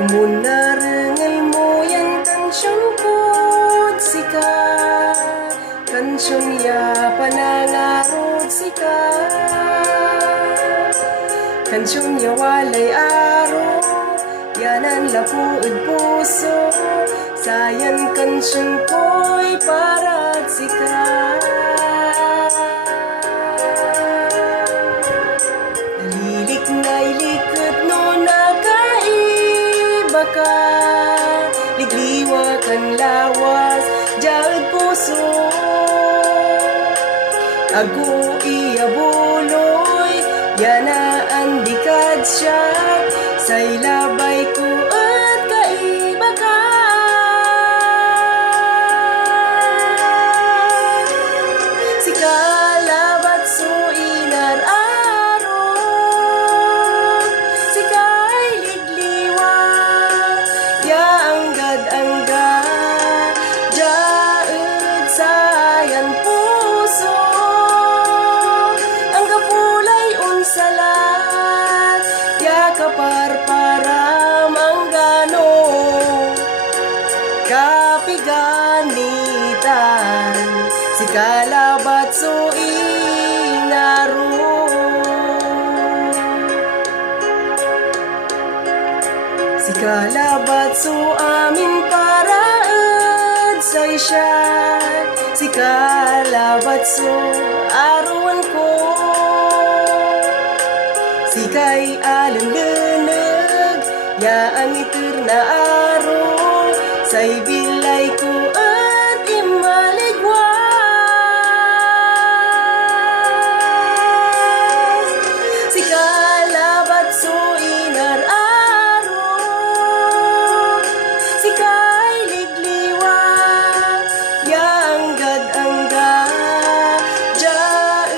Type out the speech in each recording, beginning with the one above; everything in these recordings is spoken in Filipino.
Kumunarengay mo yan kansyon ko't sika, kansyon ya panangarot sika, kansyon ya walay aro, yanan lapuid puso, sayan kansyon ko'y para sika. Nalilik nga'y likot no nakaiba ka, ligliwa kan lawas jaad puso, ago iabuloy yanaan dikad siya, say labay ko at kaiba ka. Si kalabat so inararo, si kay ligliwa ya anggad-angga, jaad sayan puso, ang kapulay unsalat ya kaparparam ang gano, kapiganitan si kalabat so inaro. Si kalabat so amin paraad say siya, si kalabat so arawan ko, si kay alandanag ya ang itir na aro, say bilay ko at imaligwas. Si kalabat so inararo, si kay ligliwa ya anggad-angga, jaad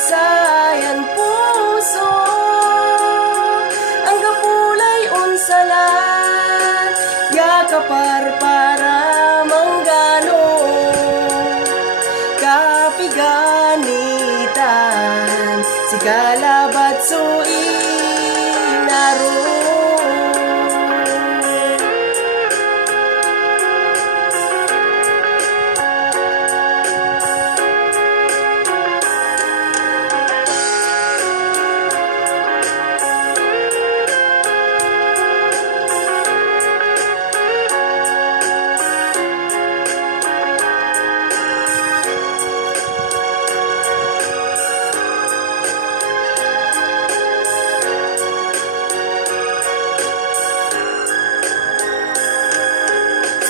sayan puso, ang kapulay unsalat ya kaparparam ang gano, kapiganitan si kalabat so inaro.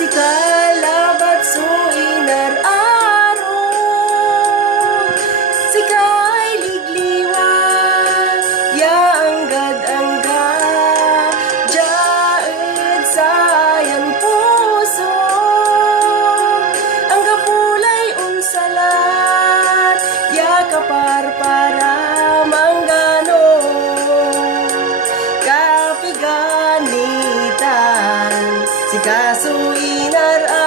Si kalabat so inararo, si kay ligliwa ya anggad-angga, jaad sayan puso, ang kapulay unsalat ya kaparparam ang gano, kapiganitan si kaso inararo.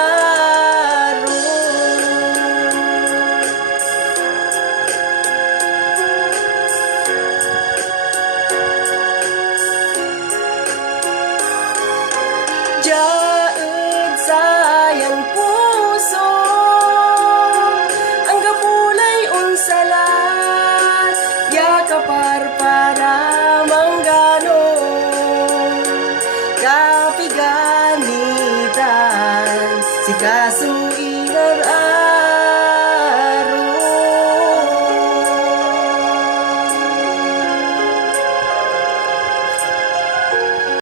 Jaad sayan puso, ang kapulay unsalat ya kaparparam ang gano, kapiganitan si kaso